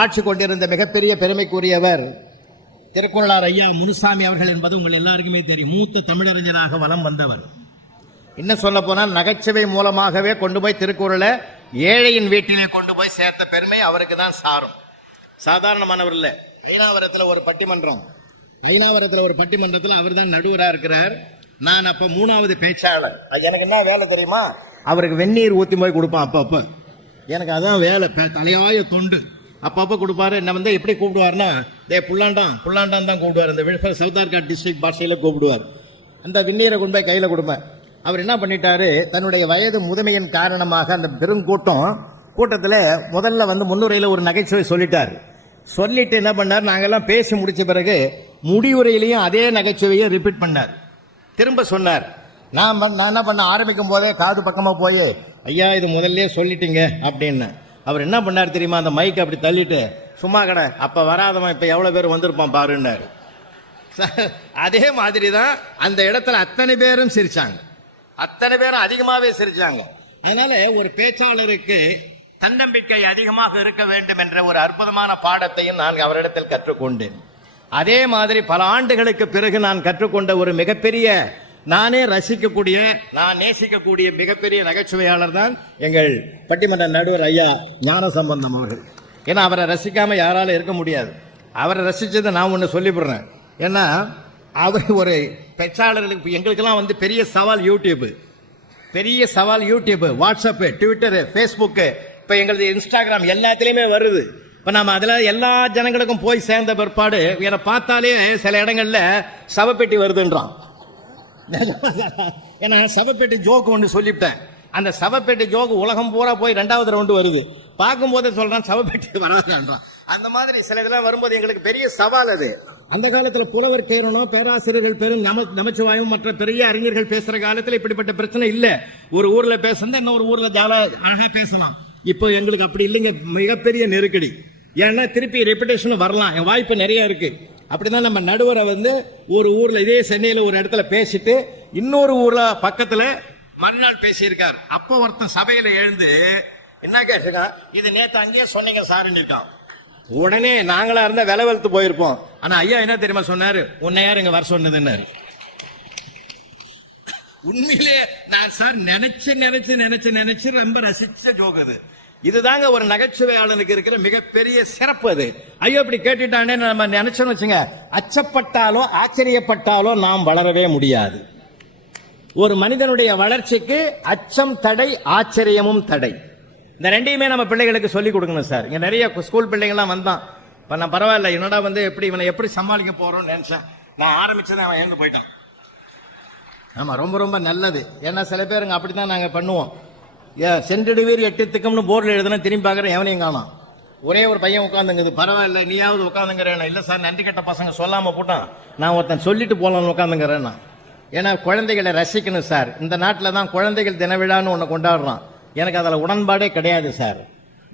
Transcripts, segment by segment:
ஆட்சி கொண்டிருந்த மிகப்பெரிய பெருமைக்குரியவர் திருக்குறளார் ஐயா முனுசாமி அவர்கள் என்பது உங்கள் எல்லாருக்குமே தெரியும். மூத்த தமிழறிஞராக வலம் வந்தவர். இன்னும் சொல்ல போனால் நகைச்சுவை மூலமாகவே கொண்டு போய் திருக்குறளை ஏழையின் வீட்டிலே கொண்டு போய் சேர்த்த பெருமை அவருக்கு தான் சாரும். சாதாரணமானவர் இல்ல. ஐநாவரத்தில் ஒரு பட்டிமன்றத்தில் அவர் தான் நடுவராக இருக்கிறார். நான் அப்ப 3வது பேச்சாளர். எனக்கு என்ன வேலை தெரியுமா? அவருக்கு வெந்நீர் ஊத்தி போய் கொடுப்பான் அப்பப்ப. எனக்கு அதான் வேலை, தலையாய தொண்டு. அப்பப்போ கொடுப்பாரு. என்ன வந்து எப்படி கூப்பிடுவார்னா, புல்லாண்டான் தான் கூப்பிடுவார். இந்த விழுப்புரம் சவுத் ஆர்காட் டிஸ்ட்ரிக்ட் பாஷையில கூப்பிடுவார். அந்த வெந்நீரை கொண்டு போய் கையில கொடுப்பேன். அவர் என்ன பண்ணிட்டாரு, தன்னுடைய வயது முதுமையின் காரணமாக அந்த கூட்டத்தில் முதல்ல வந்து முன்னுரையில் ஒரு நகைச்சுவை சொல்லிட்டு என்ன பண்ணார், நாங்கெல்லாம் பேசி முடிச்ச பிறகு முடிவுரையிலையும் அதே நகைச்சுவையை ரிப்பீட் பண்ணார். திரும்ப சொன்னார். நான் என்ன பண்ண ஆரம்பிக்கும் போதே காது பக்கமா போய், ஐயா இது முதல்ல சொல்லிட்டீங்க அப்படின்னு. அவர் என்ன பண்ணார் தெரியுமா, அந்த மைக் அப்படி தள்ளிட்டு, சும்மா கடை அப்ப வராதவன் இப்ப எவ்வளவு பேர் வந்திருப்பான் பாருன்னாரு. அதே மாதிரி தான் அந்த இடத்துல அத்தனை பேரும் சிரிச்சாங்க. அத்தனை பேரும் அதிகமாவே சிரிச்சாங்க. அதனால ஒரு பேச்சாளருக்கு தன்னம்பிக்கை அதிகமாக இருக்க வேண்டும் என்ற ஒரு அற்புதமான பாடத்தையும் நான் அவரிடத்தில் கற்றுக்கொண்டேன். அதே மாதிரி பல ஆண்டுகளுக்கு பிறகு நான் கற்றுக்கொண்ட ஒரு மிகப்பெரிய, நானே ரசிக்கக்கூடிய, நான் நேசிக்கக்கூடிய மிகப்பெரிய நகைச்சுவையாளர் தான் எங்கள் பட்டிமன்ற நடுவர் ஐயா ஞானசம்பந்தம் அவர்கள். ஏன்னா அவரை ரசிக்காம யாராலும் இருக்க முடியாது. அவரை ரசிச்சதை நான் ஒன்று சொல்லிவிடுறேன். ஏன்னா அவர் ஒரு பேச்சாளர்களுக்கு, எங்களுக்கெல்லாம் வந்து பெரிய சவால் யூடியூப், வாட்ஸ்அப், ட்விட்டர், ஃபேஸ்புக்கு, இப்போ எங்களது இன்ஸ்டாகிராம் எல்லாத்திலையுமே வருது. இப்போ நம்ம அதில் எல்லா ஜனங்களுக்கும் போய் சேர்ந்த பிற்பாடு என்னை பார்த்தாலே சில இடங்கள்ல சவப்பெட்டி வருதுன்றான். ஏன்னா சவப்பேட்டை ஜோக்கு ஒன்று சொல்லிவிட்டேன். அந்த சவப்பேட்டை ஜோக்கு உலகம் பூரா போய் 2வது ரவுண்டு வருது. பார்க்கும் போதே சொல்றான் சவப்பேட்டை வராதுன்றான். அந்த மாதிரி சில இதெல்லாம் வரும்போது எங்களுக்கு பெரிய சவால் அது. அந்த காலத்தில் புலவர் கேரனோ, பேராசிரியர்கள் பேரும், நமச்சிவாயும் மற்ற பெரிய அறிஞர்கள் பேசுற காலத்தில் இப்படிப்பட்ட பிரச்சனை இல்லை. ஒரு ஊர்ல பேசுறது இன்னொரு ஊர்ல அழகா பேசலாம். இப்போ எங்களுக்கு அப்படி இல்லைங்க, மிகப்பெரிய நெருக்கடி. ஏன்னா திருப்பி ரெப்புடேஷன் வரலாம், என் வாய்ப்பு நிறைய இருக்கு. அப்படிதான் நம்ம நடுவரை வந்து ஒரு ஊர்ல, இதே சென்னையில ஒரு இடத்துல பேசிட்டு இன்னொரு ஊர்ல பக்கத்துல மறுநாள் பேசியிருக்கார். அப்போ ஒருத்தன் சபையில எழுந்து என்ன கேட்டிருக்கான், இது நேத்து அங்கேயே சொன்னீங்க சாருன்னு இருக்கான். உடனே நாங்களா இருந்தா விலை வெளுத்து போயிருப்போம். ஆனா ஐயா என்ன தெரியுமா சொன்னாரு, உன்னை யார் இங்க வர சொன்னதுன்னு. உண்மையிலே நான் சார் நினைச்சு ரொம்ப ரசிச்ச ஜோக் அது. இதுதாங்க ஒரு நகைச்சுவையாளனுக்கு இருக்கிற மிகப்பெரிய சிறப்பு. அது ஐயோ இப்படி கேட்டுட்டானே நம்ம நினைச்சோம்னு வச்சுங்க, அச்சப்பட்டாலோ ஆச்சரியப்பட்டாலோ நாம் வளரவே முடியாது. ஒரு மனிதனுடைய வளர்ச்சிக்கு அச்சம் தடை, ஆச்சரியமும் தடை. இந்த ரெண்டையுமே நம்ம பிள்ளைகளுக்கு சொல்லிக் கொடுக்கணும் சார். இங்க நிறைய ஸ்கூல் பிள்ளைங்கலாம் வந்தான். இப்ப நான் பரவாயில்ல, என்னடா வந்து இவனை எப்படி சமாளிக்க போறோம்னு நினைச்சேன். நான் ஆரம்பிச்சதை அவன் எழுந்து போயிட்டான். ஆமா, ரொம்ப ரொம்ப நல்லது. ஏன்னா சில பேருங்க அப்படித்தான் நாங்க பண்ணுவோம். சென்றிடுவீர் 8 திக்கம்னு போர்டில் எழுதுனா திரும்பி பார்க்குறேன், எவனையும் காணோம். ஒரே ஒரு பையன் உட்காந்துங்குது. பரவாயில்ல நீயாவது உட்காந்துங்கிறேன். இல்லை சார், நன்றி கட்ட பசங்க சொல்லாம போட்டான், நான் ஒருத்தன் சொல்லிட்டு போலான்னு உட்காந்துங்கிறேன். ஏன்னா குழந்தைகளை ரசிக்கணும் சார். இந்த நாட்டில் தான் குழந்தைகள் தின விழான்னு ஒன்று கொண்டாடுறான். எனக்கு அதில் உடன்பாடே கிடையாது சார்,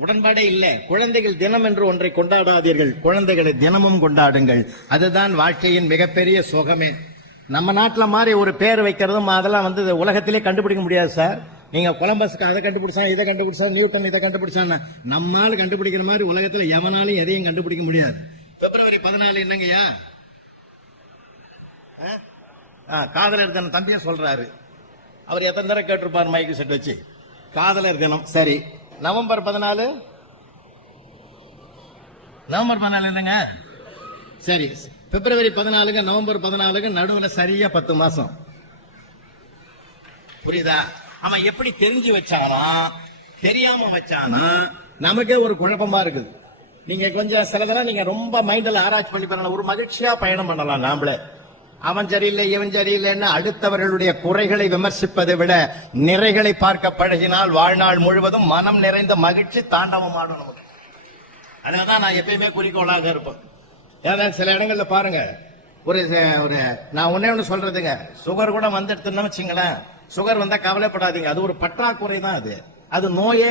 உடன்பாடே இல்லை. குழந்தைகள் தினம் என்று ஒன்றை கொண்டாடாதீர்கள், குழந்தைகளை தினமும் கொண்டாடுங்கள். அதுதான் வாழ்க்கையின் மிகப்பெரிய சுகமே. நம்ம நாட்டில் மாதிரி ஒரு பேர் வைக்கிறதும் அதெல்லாம் வந்து உலகத்திலே கண்டுபிடிக்க முடியாது சார். நீங்க கொலம்பஸ்க்கு அதை கண்டுபிடிச்சா, இதை கண்டுபிடிச்சா, நியூட்டன் இதை கண்டுபிடிச்சான்னு நம்மால் கண்டுபிடிக்கிற மாதிரி உலகத்துல எவனாலும் எதையும் கண்டுபிடிக்க முடியாது. பிப்ரவரி 14 என்னங்கய்யா? காதலர் தினம். தம்பியா சொல்றாரு. அவர் எத்தனை தடவை கேட்டிருப்பார் மைக்கு செட் வச்சு, காதலர் தினம். சரி, நவம்பர் 14 இல்லைங்க. சரி, பிப்ரவரி 14 நவம்பர் 14 நடுவில் சரியா 10 மாசம். புரியுதா? அவன் எப்படி தெரிஞ்சு வச்சானா தெரியாம வச்சானா நமக்கே ஒரு குழப்பமா இருக்குது. நீங்க கொஞ்சம் சிலதெல்லாம் நீங்க ரொம்ப மைண்ட்ல ஆராய்ச்சி பண்ணி பாருங்க, ஒரு மகிழ்ச்சியா பயணம் பண்ணலாம். நாமளே அவன் சரியில்லை இவன் சரியில்லைன்னு அடுத்தவர்களுடைய குறைகளை விமர்சிப்பதை விட நிறைகளை பார்க்க பழகினால் வாழ்நாள் முழுவதும் மனம் நிறைந்த மகிழ்ச்சி தாண்டவமாடும் நமக்கு. அதனாலதான் நான் எப்பயுமே குறிக்கோளாக இருப்பேன். ஏன்னா சில இடங்கள்ல பாருங்க, ஒரு நான் ஒண்ணு சொல்றதுங்க, சுகர் கூட வந்துடுதுன்னு வச்சுங்களேன், சுகர் வந்தா கவலைப்படாதீங்க, அது ஒரு பற்றாக்குறை தான். அது நோயே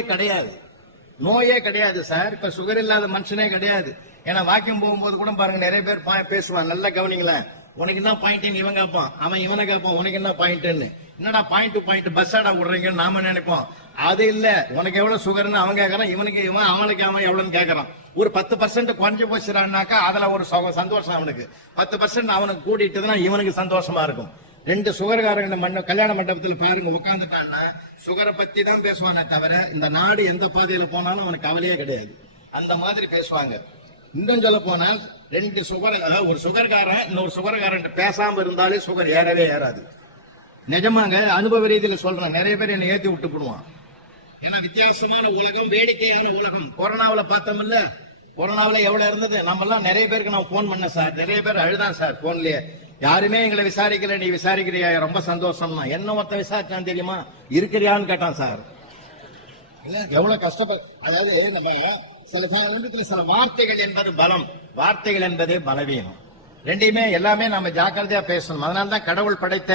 கிடையாது சார். இப்ப சுகர் இல்லாத மனுஷனே கிடையாது. ஏன்னா வாக்கியம் போகும்போது கூட பாருங்க, நிறைய பேர் பேசுவான். நல்லா கவனிங்களேன், உனக்கு என்ன பாயிண்ட் இவன் கேட்பான், அவன் இவனை கேட்பான், உனக்கு என்ன பாயிண்ட்னு. என்னடா பாயிண்ட் டு பாயிண்ட் பஸ் ஆடா விடுறீங்கன்னு நாம நினைப்போம். அது இல்ல, உனக்கு எவ்வளவு சுகர்னு அவன் கேட்கறான், இவனுக்கு இவன் அவனுக்கு அவன் எவ்வளவுன்னு கேட்கறான். ஒரு 10% குறைஞ்சு போச்சுறான்னாக்கா அதுல ஒரு சந்தோஷம் அவனுக்கு. 10% அவனுக்கு கூடிட்டுதுன்னா இவனுக்கு சந்தோஷமா இருக்கும். 2 சுகர்காரங்க கல்யாண மண்டபத்தில் பாருங்க உட்காந்துட்டான்னா சுகரை பத்தி தான் பேசுவானே தவிர இந்த நாடு எந்த பாதையில போனாலும் அவனுக்கு கவலையே கிடையாது. அந்த மாதிரி பேசுவாங்க. இன்னும் சொல்ல போனால் 2 சுகர், ஒரு சுகர்காரன் இன்னொரு சுகர்காரன் பேசாம இருந்தாலே சுகர் ஏறவே ஏறாது. நிஜமாங்க, அனுபவ ரீதியில சொல்றேன். நிறைய பேர் என்னை ஏத்தி விட்டு போடுவான். ஏன்னா வித்தியாசமான உலகம், வேடிக்கையான உலகம். கொரோனாவில பார்த்தோம்ல, கொரோனாவில எவ்வளவு இருந்தது. நம்ம எல்லாம் நிறைய பேருக்கு நான் போன் பண்ண சார், நிறைய பேர் அழுதான் சார் போன்லயே. யாருமே எங்களை விசாரிக்கல, நீ விசாரிக்கிறியா ரொம்ப சந்தோஷம்னா. என்ன ஒருத்தன் விசாரிச்சான் தெரியுமா, இருக்கிறியான்னு கேட்டான் சார். எவ்வளவு கஷ்டப்பட. அதாவது நம்ம சில வார்த்தைகள் என்பது பலம், வார்த்தைகள் என்பதே பலவீனம். ரெண்டையுமே எல்லாமே நம்ம ஜாக்கிரதையா பேசணும். அதனால்தான் கடவுள் படைத்த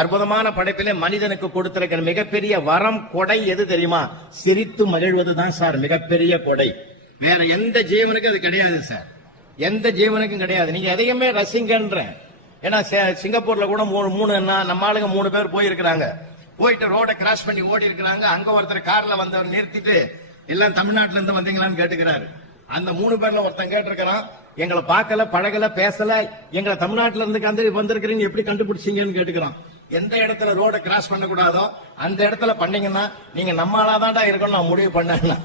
அற்புதமான படைப்பிலே மனிதனுக்கு கொடுத்திருக்கிற மிகப்பெரிய வரம், கொடை எது தெரியுமா? சிரித்து மகிழ்வதுதான் சார் மிகப்பெரிய கொடை. வேற எந்த ஜீவனுக்கும் அது கிடையாது சார், எந்த ஜீவனுக்கும் கிடையாது. நீங்க எதையுமே ரசிங்கன்ற. ஏன்னா சிங்கப்பூர்ல கூட நம்ம ஆளுங்க 3 பேர் போயிருக்கிறாங்க. போயிட்டு ரோட கிராஸ் பண்ணி ஓடி இருக்கிறாங்க. அங்க ஒருத்தர் கார்ல வந்தவர் நிறுத்திட்டு எல்லாம் தமிழ்நாட்டுல இருந்து வந்தீங்களான்னு கேட்டுக்கிறாரு. அந்த 3 பேர்ல ஒருத்தன் கேட்டிருக்கிறான், எங்களை பார்க்கல, பழகல, பேசல, எங்களை தமிழ்நாட்டுல இருந்து வந்திருக்கிறீங்க எப்படி கண்டுபிடிச்சீங்கன்னு கேட்டுக்கிறான். எந்த இடத்துல ரோட கிராஸ் பண்ண கூடாதோ அந்த இடத்துல பண்ணீங்கன்னா நீங்க நம்மளாதான்டா இருக்கணும் நான் முடிவு பண்ண.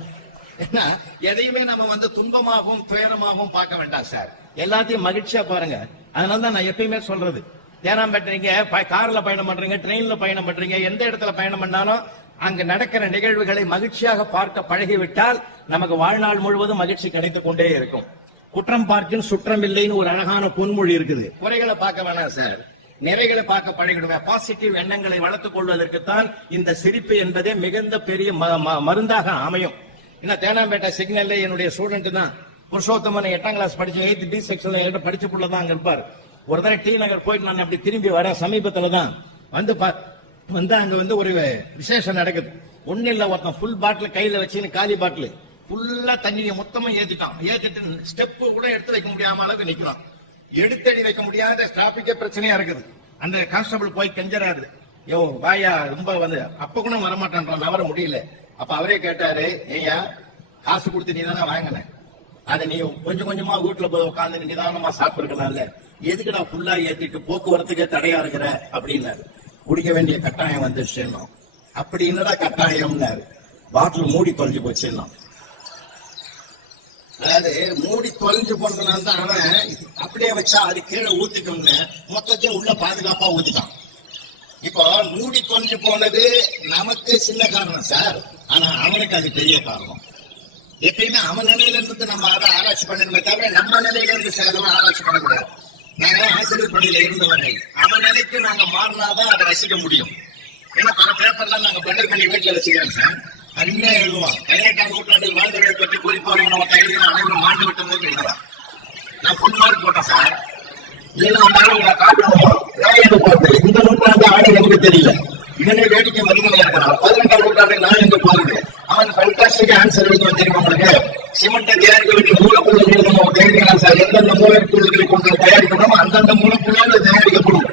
ஏன்னா எதையுமே நம்ம துன்பமாகவும் துயரமாகவும் பார்க்க வேண்டாம் சார், எல்லாத்தையும் மகிழ்ச்சியா பாருங்க. அதனாலதான் நான் எப்பயுமே சொல்றது, ஏன்னா பண்றீங்க கார்ல பயணம் பண்றீங்க, ட்ரெயின்ல பயணம் பண்றீங்க, எந்த இடத்துல பயணம் பண்ணாலும் அங்க நடக்கிற நிகழ்வுகளை மகிழ்ச்சியாக பார்க்க பழகிவிட்டால் நமக்கு வாழ்நாள் முழுவதும் மகிழ்ச்சி கிடைத்துக் கொண்டே இருக்கும். குற்றம் பார்க்கின் சுற்றம் இல்லைன்னு ஒரு அழகான பொன்மொழி இருக்குது. குறைகளை பார்க்க வேணாம் சார், நிறைகளை பார்க்க பழகிடுவேன். பாசிட்டிவ் எண்ணங்களை வளர்த்துக் கொள்வதற்குத்தான் இந்த சிரிப்பு என்பதே மிகுந்த பெரிய மருந்தாக அமையும். ஏன்னா தேனாம்பேட்டை சிக்னல்ல என்னுடைய ஸ்டூடெண்ட் தான் புருஷோத்தமன் 8ஆம் கிளாஸ் படிச்சு 8th D செக்ஷன்ல படிச்ச புள்ளதான் அங்க இருப்பார். ஒரு தடவை டி நகர் போயிட்டு நான் அப்படி திரும்பி வர சமீபத்துலதான் அங்க ஒரு விசேஷம் நடக்குது. ஒண்ணு இல்ல, ஒருத்தன் ஃபுல் பாட்டில் கையில வச்சு காலி பாட்டில் ஃபுல்லா தண்ணியை மொத்தமா ஏத்திட்டு ஸ்டெப் கூட எடுத்து வைக்க முடியாம அளவுக்கு நிக்கிறான். எடுத்தடி வைக்க முடியாத டிராபிக்கே பிரச்சனையா இருக்குது. அந்த கான்ஸ்டபிள் போய் கெஞ்சறாரு, யோ வாயா ரொம்ப அப்ப கூட வரமாட்டான், வர முடியல. அப்ப அவரே கேட்டாரு, ஏயா காசு கொடுத்து நீ தானே வாங்கின, அதை நீ கொஞ்சம் கொஞ்சமா வீட்டுல போய் உட்காந்து நிதானமா சாப்பிட்டுருக்கலாம்ல, எதுக்கு நான் ஃபுல்லா ஏத்திட்டு போக்குவரத்துக்கே தடையா இருக்கிற அப்படின்னாரு. குடிக்க வேண்டிய கட்டாயம் வந்துச்சு. அப்படி என்னடா கட்டாயம்னாரு, பாட்டில் மூடி தொலைஞ்சு போச்சு. அதாவது மூடி தொலைஞ்சு போனதுனால தான் அவன் அப்படியே வச்சா அது கீழே ஊத்திக்கணும்னு மொத்தத்தையும் உள்ள பாதுகாப்பா ஊத்திட்டான். இப்போ மூடி தொலைஞ்சு போனது நமக்கு சின்ன காரணம் சார், ஆனா அவனுக்கு அது பெரிய காரணம். எப்பயுமே அவன் நிலையில இருந்து நம்ம அதை ஆராய்ச்சி பண்ணணுமே தவிர நம்ம நிலையில இருந்து சிலதெல்லாம் ஆராய்ச்சி பண்ணக்கூடாது. நாங்க ஆசிரியர் பணியில இருந்தவர்கள் அவன் நிலைக்கு நாங்க மாறினாதான் அதை ரசிக்க முடியும். ஏன்னா பல பேப்பர்லாம் நாங்க பெண்டல் பண்ணி வீட்டுல ரசிக்கிறோம் சார். அண்ணே எழுதுவான் 18ஆம் நூற்றாண்டில் வாழ்ந்தவர்களை பற்றி குறிப்பாக நம்ம கையில் அனைவரும் மாண்டு விட்டு போது எழுதுவான். நான் ஃபுல் மார்க் போட்டேன் சார். இந்த நூற்றாண்டு ஆடு எனக்கு தெரியல, இதனை வேடிக்கை மதிமலை இருக்கிறான். 18ஆம் நூற்றாண்டு நான் எங்க போறது, அவன் ஃபேண்டாஸ்டிக் ஆன்சர் எழுதுவான் தெரியுமா உங்களுக்கு. சிமெண்ட்டை தயாரிக்க வேண்டிய மூலப்பொருள் நம்ம தயாரிக்கலாம் சார். எந்தெந்த மூலப்பொருட்களை கொண்டு தயாரிக்கணும் அந்தந்த மூலப்பொருளால் தயாரிக்கப்படும்.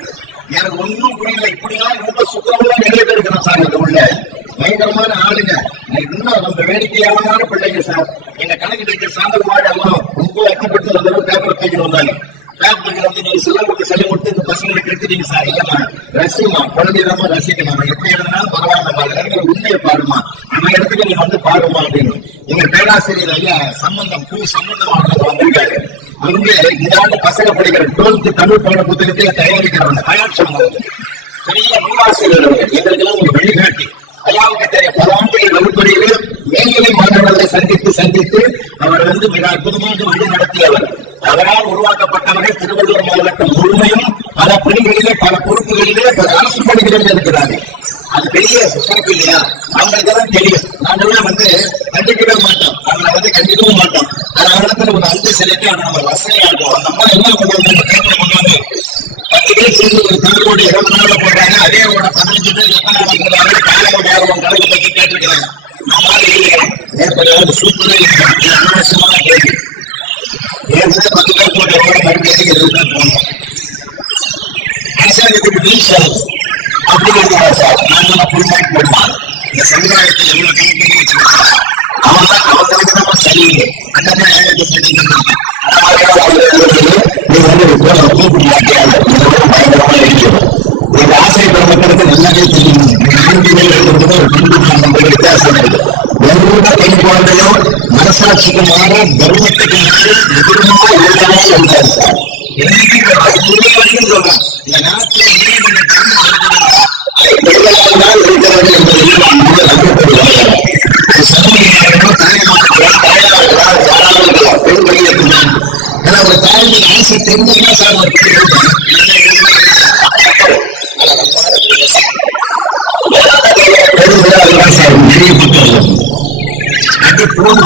எனக்கு ஒன்றும் புரியல. இப்படிலாம் ரொம்ப சுத்தமா நிறைய பேர் இருக்கிறோம் சார். அது உள்ள பயங்கரமான ஆளுங்க, இன்னும் ரொம்ப வேடிக்கையான பிள்ளைங்க சார். எங்க கணக்கு டீச்சர் சாந்தகுமார் எல்லாம் ரொம்ப வெக்கப்பட்டு வந்தாலும் பேப்பர் தூக்கிட்டு வந்தாங்க. பேப்பர் வந்து நீங்க சொல்ல கொடுத்து இந்த பசங்களை கெடுத்துட்டீங்க சார். இல்லம்மா ரசிமா, குழந்தைதாம ரசிக்கணும், எப்படி எழுதினாலும் பரவாயில்ல, உண்மையை பாருமா, நம்ம இடத்துக்கு நீங்க பாருமா அப்படின்னு எங்க பேராசிரியர் ஐயா சம்பந்தம் வந்திருக்காரு. அவங்க இந்த ஆண்டு பசங்க படிக்கிற 12th தமிழ் பாட புத்தகத்தை தயாரிக்கிறவங்க தயாரிச்சாங்க. பெரிய நூலாசிரியர் எங்களுக்கெல்லாம் ஒரு வழிகாட்டி. ஐயாவுக்கு தெரிய பல ஆண்டுகள் வகுப்பறையிலே மேல்நிலை மாணவர்களை சந்தித்து அவர் மிக அற்புதமாக வழி நடத்தியவர். அவரால் உருவாக்கப்பட்டவர்கள் திருவள்ளூர் மாவட்டம் முழுமையும் பல பணிகளிலே பல பொறுப்புகளிலே பல அரசு பணிகளில் இருக்கிறார்கள். அது பெரிய சிறப்பு இல்லையா? அவங்களுக்குதான் தெரியும். நாங்கெல்லாம் கண்டிக்கவே மாட்டோம், அவங்களை கண்டிக்கவும் மாட்டோம். அதனால ஒரு அன்பு செலுத்தி அதை நம்ம வசதியாகும். அந்த அம்மா என்ன பண்ணுவாங்க, பேப்பரை கொண்டாந்து 10 பேர் சேர்ந்து ஒரு தமிழோட 20 நாள்ல போட்டாங்க. அதே 15 பேர் எத்தனை நாள் போட்டாங்க காலையோட கணக்கு பற்றி கேட்டிருக்கிறாங்க. நம்மளால ஏற்படையாவது சூப்பரா இருக்காங்க. அனாவசியமான கேள்வி. ஏற்கனவே 10 பேர் போட்ட எவ்வளவு மறுபடியும் போனோம். அரசாங்கத்துக்கு வீழ்ச்சி ஆகுது. அப்ப சொல்லியிருக்காங்க சார். நாங்கள் புரிஞ்சாக்கி போடுவோம். இந்த சமுதாயத்தை எவ்வளவு கணக்கு வச்சுக்கிறாங்க. அவங்களுக்கு தான் சரி அண்ணன் எனக்கு சொல்லியிருக்காங்க. நீங்க வந்து கூப்பிட்டு மாட்டியாங்க பயங்கரமா இருக்கிறோம். எங்க ஆசிரியர் மக்களுக்கு நல்லாவே தெரியும். வித்தியாசம் இருக்கு. எங்கூட பெண் குழந்தையும் மனசாட்சிக்கு மாற கர்வத்துக்கு மாற எதிர்மா எழுதமா இருந்தாரு சார். இன்னைக்கு வரைக்கும் சொல்றேன், இந்த நாட்டில் நீதிமன்ற பெண்களால் தான் இருக்கிறது என்பதையும் நான் முதல் நம்பப்படுகிறேன். சமூகம் தாய்மார்களா யாராவது இருக்கலாம் பெண் பணியத்துதான். ஆனா ஒரு தாய்க்கு ஆசை தெரிஞ்சுதான் சார் ஒரு பெண் எழுதும். சார் நிறைய புத்தகம் அது பூமி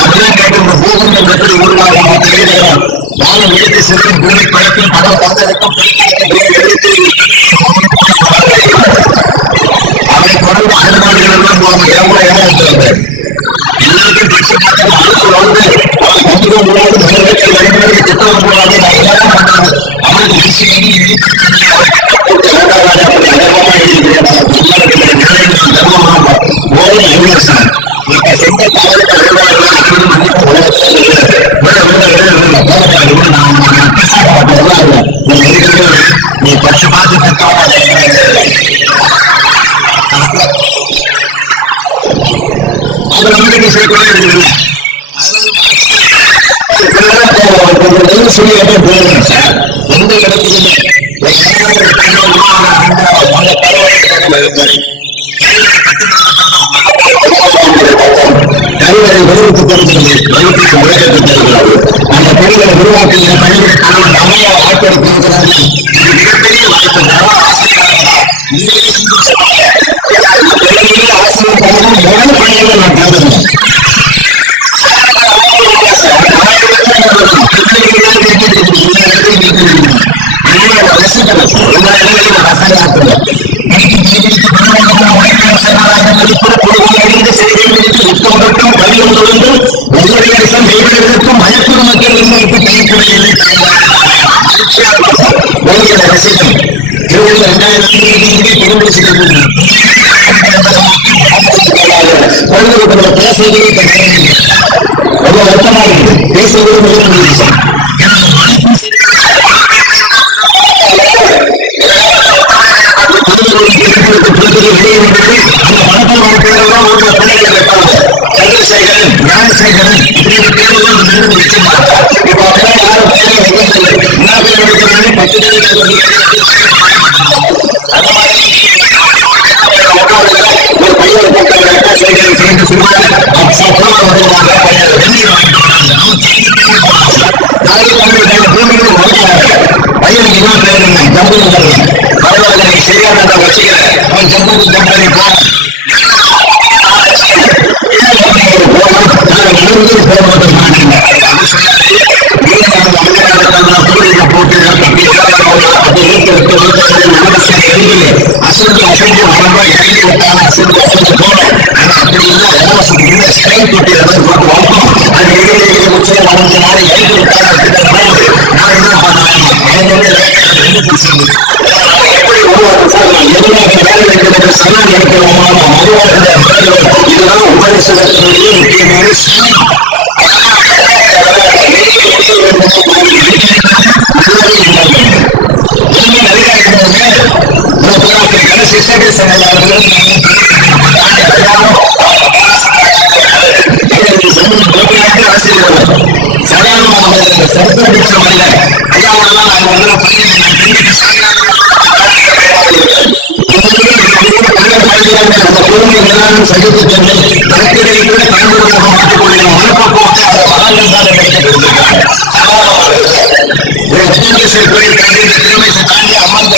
அப்படிதான் கேட்டு பூகம்பம் எப்படி உருவாகும் தெரியும். வானம் எடுத்து செல்லும் பூமி பழக்கம் படம் பந்தருக்கும் அதை தொடர்ந்து அனுமானிகள் எல்லாம் போவாங்க. இருக்கிறது எல்லாத்தையும் பிடிச்சு பார்த்து வந்து அவன் கண்டிப்பா முடியாது திட்டம் கூடாது பண்றாங்க. அவனுக்கு சார் நீங்க செஞ்ச தவறுக்கு நீ பட்ச பார்த்து அது நம்பிக்கை செய்யக்கூடாது இருக்குல்ல. சொல்லி போயிருங்க சார். எந்த இடத்துக்குமே கருவறை விரும்புக்கு தெரிஞ்சது வகுப்பில் உலகத்தை தருகிறாரு. அந்த பெண்களை உருவாக்குகிற பள்ளிகளை கணவன் நம்மள வாய்ப்பெடுக்கிறார்கள். இது மிகப்பெரிய வாய்ப்பு. உண்மையிலே சந்தோஷமாக ஆசிரியர் பலரும் முதல் பள்ளிகளை நான் கருதுகிறேன். மயப்பூர் மக்கள் உங்களுக்கு கைப்படையில்லை. 2022 பேசுவதே ரொம்ப வருத்தமா இருக்கு. பேசுவது அந்த மருத்துவ பேரெல்லாம் ஒரு பிள்ளைகளை வைப்பாங்க. சந்திரசேகரன், ஞானசேகரன் இப்படி பேரெல்லாம் வச்சிருந்தாங்க. இப்ப அதெல்லாம் யாரும் பேரை வைக்கிறதில்லை. என்ன பேர் வைக்கிறாங்க? 10 பேர்கள் ஒரு பையனை போட்டு சொல்லுவாங்க. பையனுக்கு என்ன பேரு? ஜம்பு பரவாயில்ல, நீ சரியா நான் வச்சுக்கிறேன். அவன் ஜம்பு கம்பெனி போன போட்டு அசந்து அசைந்து வரம்பா இறங்கி விட்டாங்க. அசந்து அசைந்து போன அப்படி இல்லை. ஸ்டைல் தொட்டி போட்டு வளர்ப்போம். அது எதிரே முக்கியம் வளர்ந்தனால இறங்கி விட்டாங்க. நான் என்ன பண்ணுவேன்? எப்படி உருவாக்க சார்? நான் எதிராக வேலை வைக்கிறது சனா நினைக்கிறோமா? மதுவாக இதுதான் உபரிசனத்தினுடைய முக்கியமான ஸ்தானம். சகிப்புத்தன்மை கணக்கிடையே பயன்படுத்தியாக மாற்றிக்கொள்ள மனப்பக்குவத்தை அதை வளங்கள் தான் கிடைக்கப்பட்டிருக்கிறார். துறை கல்வி திறமையை தாண்டி அம்மன்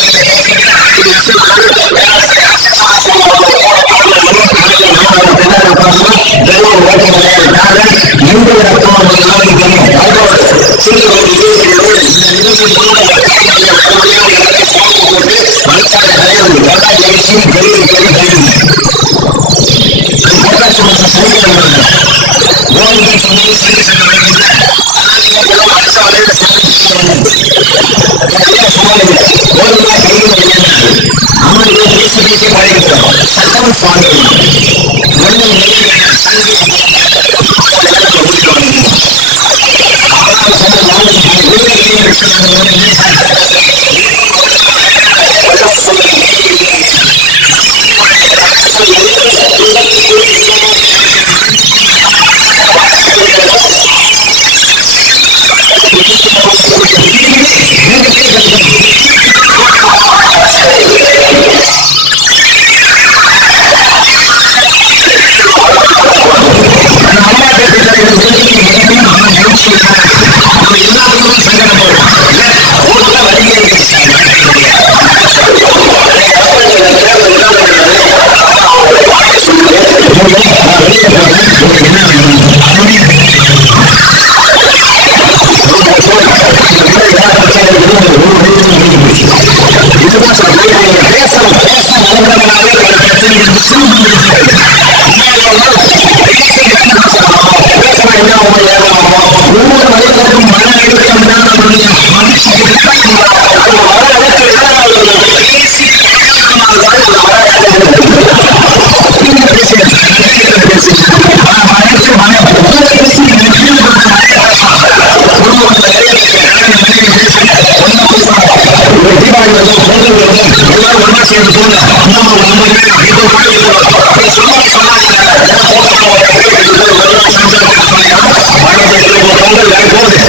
படிக்கிறோம். சட்டம் ஃபாலோ ஒண்ணு இல்லைன்னா கல்வி கூட்டிட்டு வரணும். அப்பதான் சட்டம் நம்ம எல்லாத்துக்குமே சங்கடம் போடுவோம். ஒழுங்கா வழிகளை சார் வாழ்க்கையினுடைய வெளியே போறேன் உங்களுக்கு என்ன வேணும் ஒவ்வொரு மனிதனுக்கும் மன அழுத்தம் தான் நம்முடைய மகிழ்ச்சிக்கு தீபாவளி வருது, பொங்கல் வருது, எல்லாரும் ஒன்னா சேர்ந்து போங்க. நம்ம 50 பேர் இப்போ போட்டு சும்மா சொல்லாதீங்க. பொங்கல் வேற போகுது.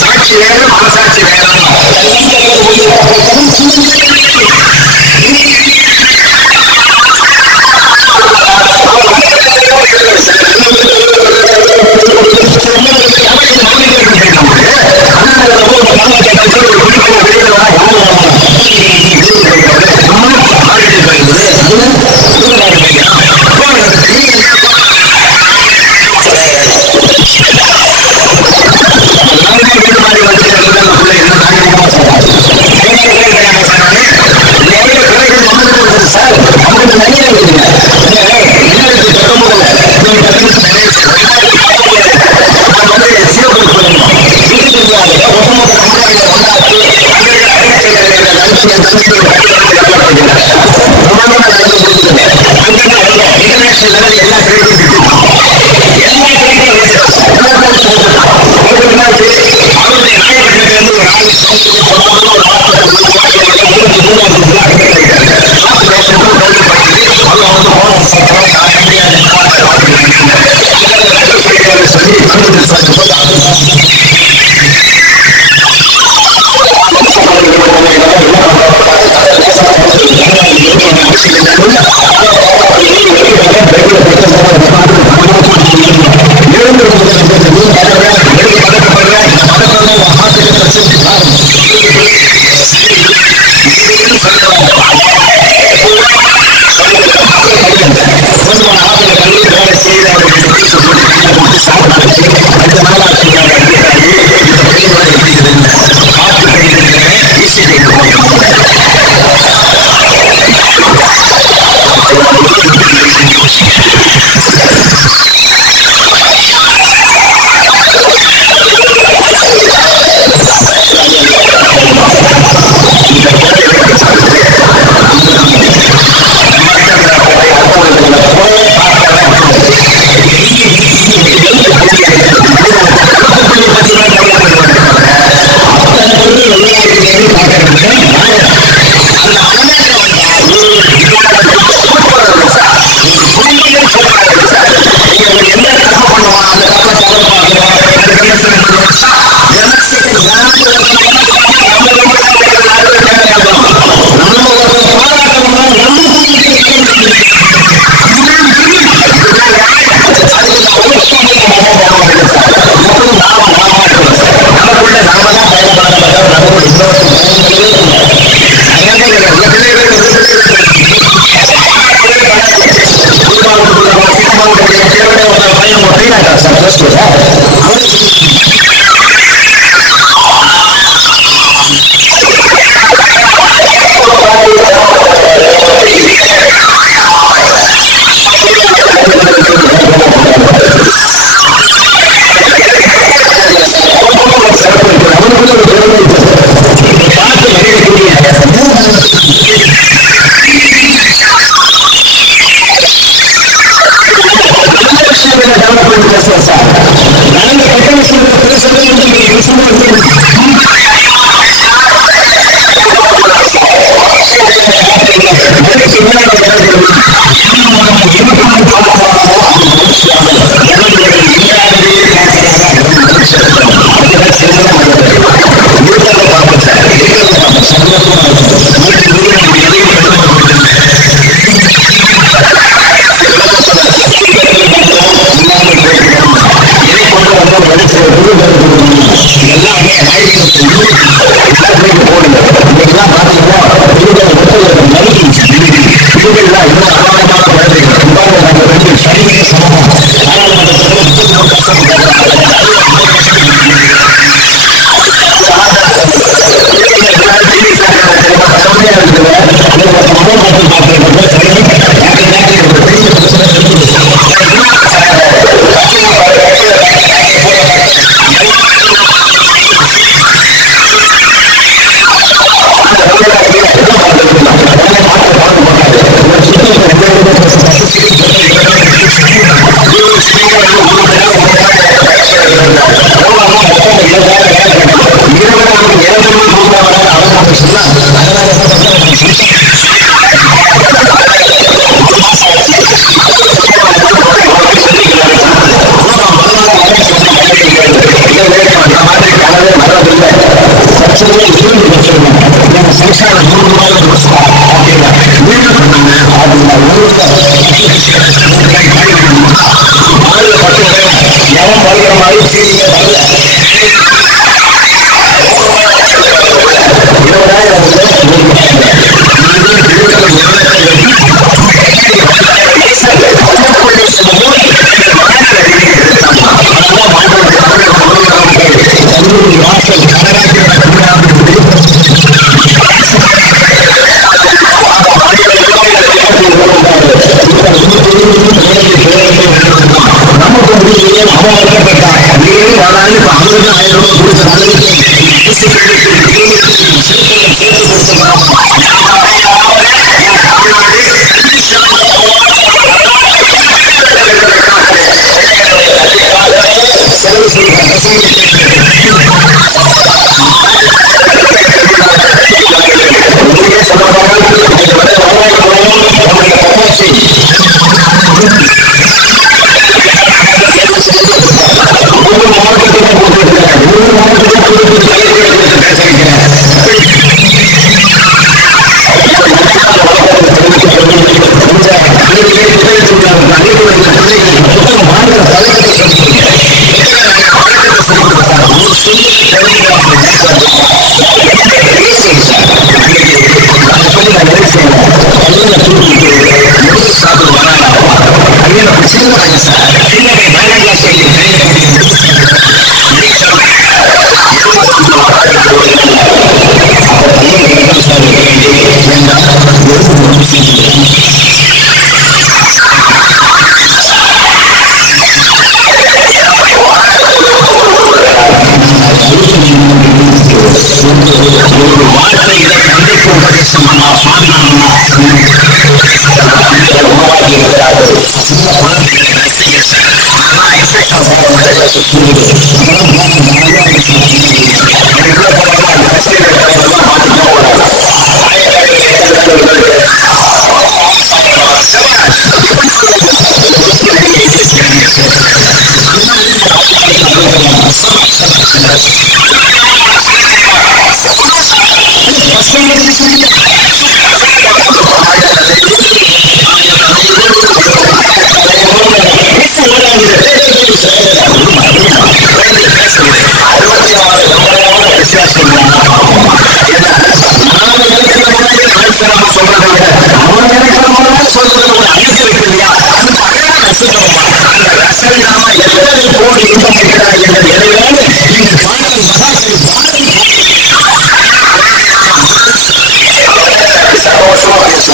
சாட்சி வேணும், மனசாட்சி வேணும்.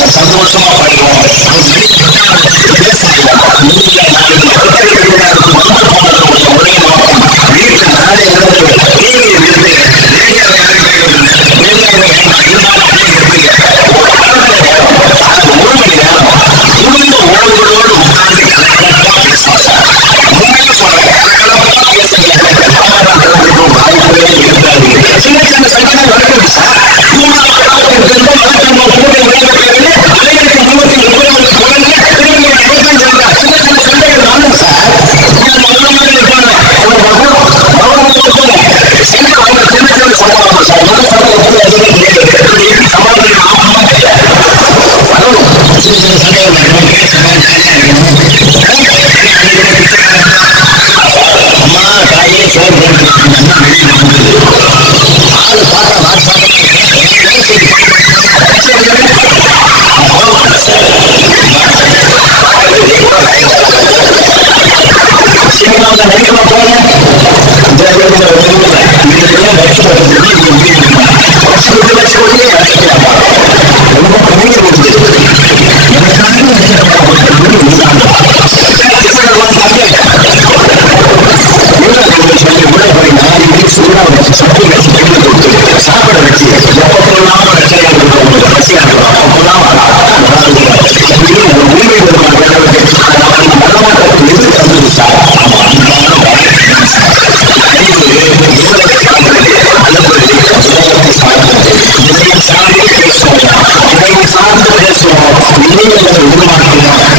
சந்தோஷமா பண்ணுவோம். ஒரே நோக்கம் வீட்டில் நாளை சின்ன சின்ன சங்கடம் நடக்குது சார்.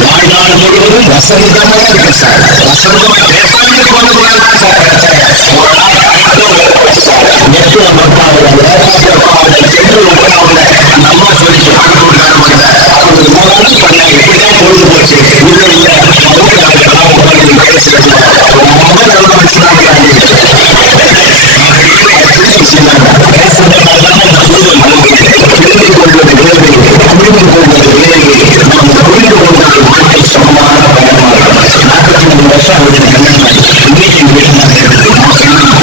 வாழ்நாள் முழுவதும் வசந்தமா இருக்கு சார். வசந்தமா பேசாம போனதுனால சார் பிரச்சனை. ஒரு நாள் நெட்டு அந்த அம்மா சொல்லிச்சு அவங்க மூணு பண்ணாங்க. இப்படிதான் பொழுது போச்சு. இல்ல இல்ல சமமான பயணமாக 43 வருஷம் அவருக்கு கல்யாணம். இன்னைக்கு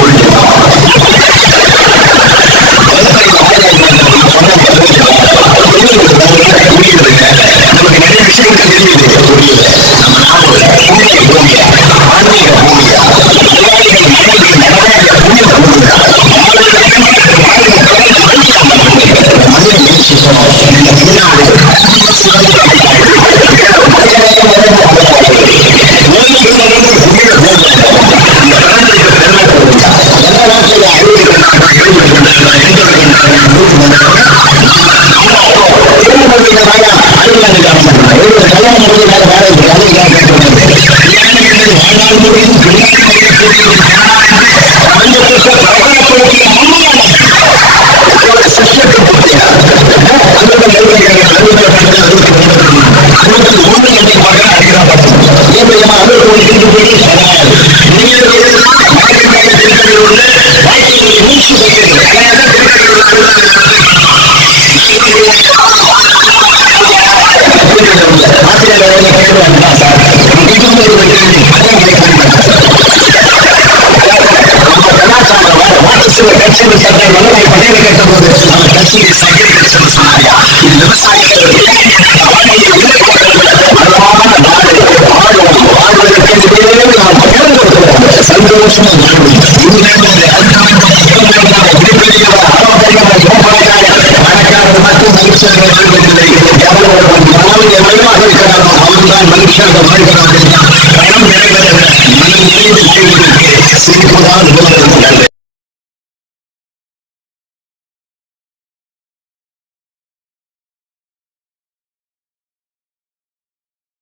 சட்டை வல்லபாய் படையல் கேட்டபோது அவர் கட்சியை சைக்கிள் கட்சின்னு சொன்னாரியா. இது விவசாயிகள் அழகான நாடு. வாழ்வதற்கு நாம் பகிர்ந்து கொடுக்கிறோம். சந்தோஷமா வாழ்வோம். இங்கிலாந்து அடுத்த ஆண்டு இப்படி பெரியவர் அவபெரியவர் பணக்காரர் மட்டும் மனுஷர்கள் வாழ்வதில்லை. எவ்வளவு மனமாக இருக்கிறாரோ அவர்தான் மனுஷர்கள் வாழ்கிறார்கள்.